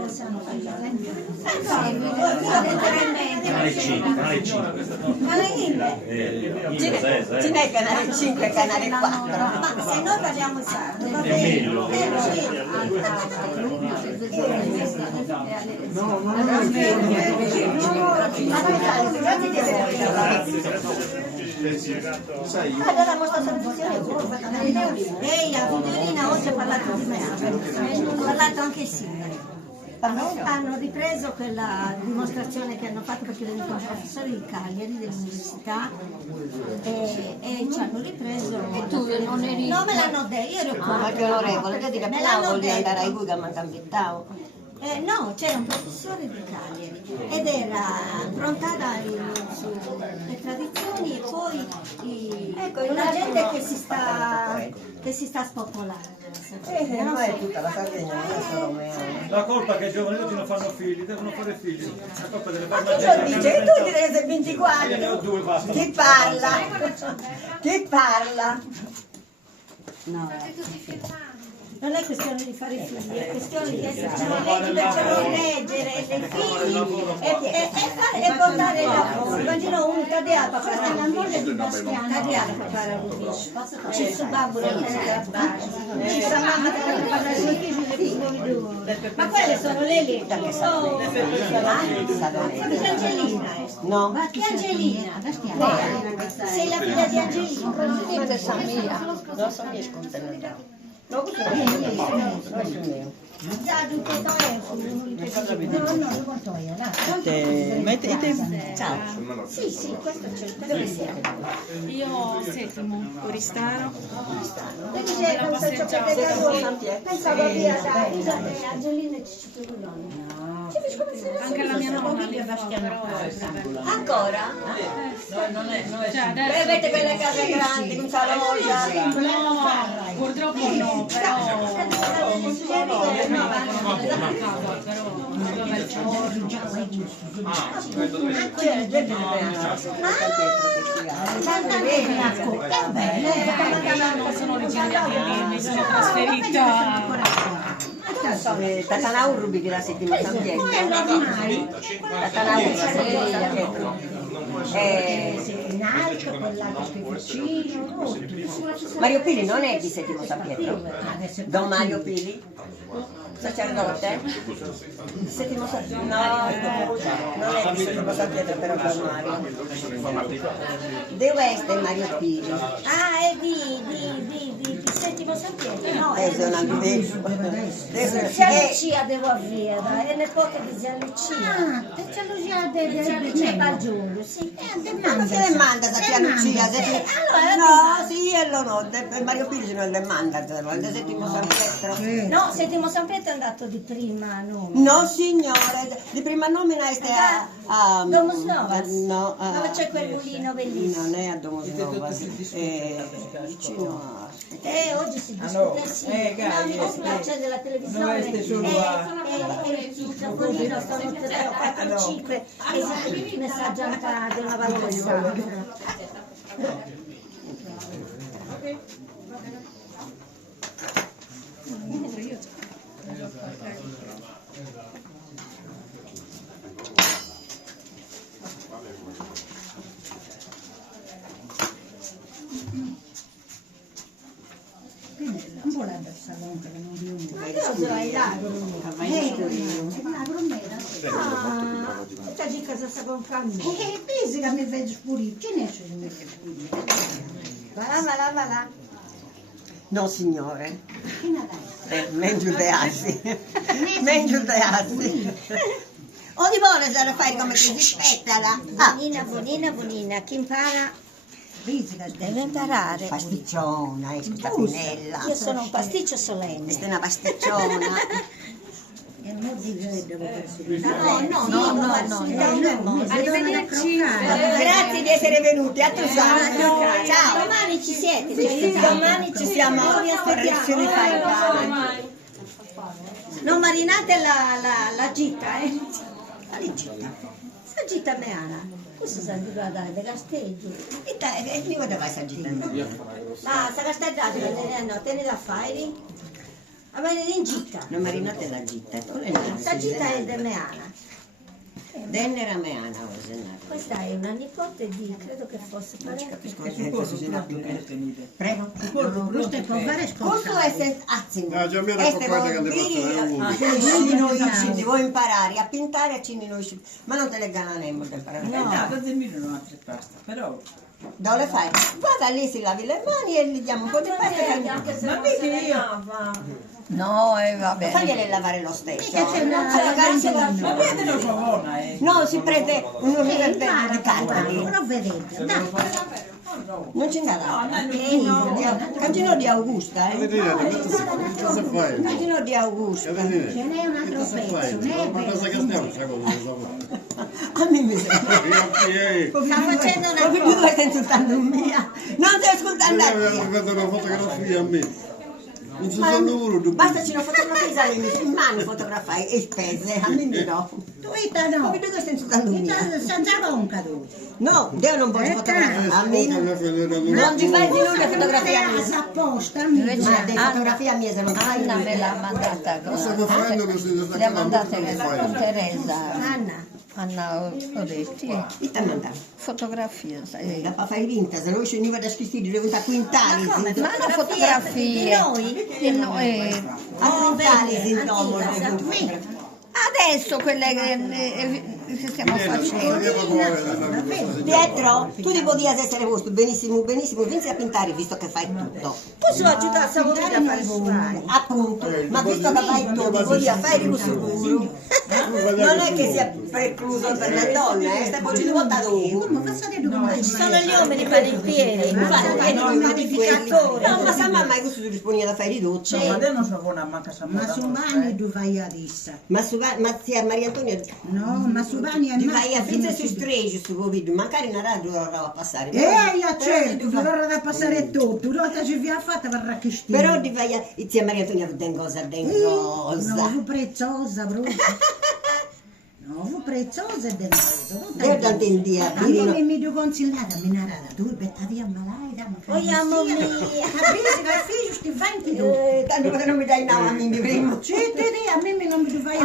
possiamo fare. Canale 5, canale 5. Ce n'è canale 5 e canale 4. Ma se noi parliamo sardo, va È bene. meglio. Allora la vostra soluzione Ehi, la Fiorina oggi ha parlato di me, ha parlato anche i sindaci. Hanno ripreso quella dimostrazione che hanno fatto perché erano i professori di Cagliari dell'università e ci hanno ripreso. E tu non eri? No, me l'hanno detto, io ero qua. ma che onorevole, che dire, Me però l'hanno voglio andare ai detto. Guga ma cambiato. No, c'era un professore di Cagliari ed era affrontata sulle tradizioni e poi la gente che si sta spopolando. Non è tutta la Sardegna, non è solo me. La colpa è che i giovani oggi non fanno figli, devono fare figli. La colpa delle Ma chi lo dice? E tu direi sei 24. Io ne ho 2, basta. Chi parla? Chi parla? Non è questione di fare figli, è questione di esserci leggi per leggere dei figli e portare il lavoro. Immagino un tagliato a fare la moglie di Bastiano, tagliato a fare il ufficio. C'è il babbo che la base, c'è la mamma che deve parlare con i figli. Ma quelle sono le lettere. Che Angelina? No. Ma che Angelina? Sei la figlia di Angelina? Non so mie scontenute. No, questo non è mio. Già, tutto Ciao. Sì, questo c'è. Dove siamo? Io settimo, Oristano. Vedi c'è la passeggiata. Pensavo via da Angelina e Ciccio Ruloni. Anche la mia nonna lì fa, però Ancora? cioè, Voi adesso avete quelle case grandi, con saloggia? no, purtroppo no, non sono originaria di lì, mi sono trasferita. Tatanau rubi della settimana San Pietro. Tatanau della settimana San Pietro. Mario Pili non è di Settimo San Pietro? Don Mario Pili? Sacerdote? Settimo San Pietro? No, non è di Settimo San Pietro però Don Mario. Dove è Mario Pili? Ah, è di Settimo San Pietro? No, è Zia Lucia devo avere, è nipote di Zia Lucia. Zia Lucia Baggiolo, sì. Ma che le manda da Zia Lucia? No, sì, no. Mario Pili non le manda, il Settimo San Pietro. No, Settimo San Pietro è andato di prima nome. No signore, di prima nomina è a Domus Novas? No, Dove c'è quel mulino bellissimo? non è a Domus Novas, è vicino a... Oggi si discute sì, si accende la televisione e il telefonino sono 3, 4, 5 e si messaggia anche di una valutazione. Un po' la salone che non vi uno. Ma io sono ai lagri. Ah, c'è cosa sta comprando? E pensi che mi fai spurire? Che ne so se mi fai spurire? Va là. No signore, Che ne dai? mangio de assi, mangio de assi. Ogni volta se lo fai come si rispettala. Buonina, chi impara Pensi che deve imparare. Pasticciona, scusatinella. Io sono un pasticcio solenne. Questa è una pasticciona. è un po' di devo No. Arrivederci. Grazie di essere venuti, a tu ciao. Domani ci siete. Domani ci siamo, correzione fai. Non marinate la gita, Quale città? La gita meana. Questo sa di guardare, del casteggio. E mi guarda vai sta città? Ma sta casteggiato, no, te ne da fare? A venire in città. Non marinate la gita. La città è demeana. Dennera meana, Questa è una nipote di, credo che fosse parente. Prego. Questo è per fare Questo scossa. è azzimo. Ah, già mi era comprata che Quindi noi ci vuoi imparare a pintare a cini noi ma non te le gananemo per imparare. Però Dove fai? Vada lì, si lavi le mani e gli diamo un po' di pasta. Anche se Ma non vedi se ne io- lava. No, vabbè. Fagliele lavare lo stesso. ma vedi la savona, No, si prende un river di carta. Però vedete, dai. Non c'è nada. Cangino di Augusta, Cosa fai? Cangino di Augusta. Ce n'è un altro Cosa fai? pezzo, Ma cosa che stiamo questa cosa? A me mi sembra. Sta facendo una Proprio tu stai insultando mia. Non stai ascoltando a Io te. vedo una fotografia a me. Non si Ma sa numero di basta ci una fotografia in mano fotografai e spese, a me no. Tu ita no. Come tu stai insultando mia? Ita senza ronca tu. No, Dio non voglio fotografare. A me non ti fai di nulla fotografia Casa mia. apposta, Ma di fotografia mia se non ti fai Anna me nulla. l'ha mandata Stavo facendo che si le ha mandate con fai. Teresa. Anna, Odetti. chi ti ha mandato? Fotografie, sai. Da fare vinta, se no scendeva da schistini, diventa quintali. Ma non fotografie. Di noi. A quintali si intomono. Adesso quelle che stiamo facendo. Pietro, tu ti puoi essere vostro, benissimo, benissimo, vieni a pintare visto che fai tutto. Posso aiutare a Savorina a fare suonare? Appunto, ma visto che fai tutto, ti puoi fare lo sicuro. Non è che sia precluso per le donne, stai facendo volta dopo. Ma passate due Ci sono gli uomini parimpieri, Infatti, i modificatori. No, ma sa mamma che questo si dispone da fare di doccia. ma te non savona manca Ma su mani tu vai a dissa. Ma zia Maria Antonia, No, ma su mani è ti fai a finta su stregge su video, magari una radio dovrà passare. io certo, dovrò da passare tutto. L'altra ci vi ha fatta per Cristina. Però ti fai a zia Maria Antonia dengosa, dengosa. No, fu preziosa, proprio. No, fu preziosa e dengosa. Guarda in dia, A me mi do consigliata, mi narrata, tu bettati a malai, Vogliamo via. Capisci che figlio sti 22. tanto che non mi dai no a me prima. Sì, a me non mi fai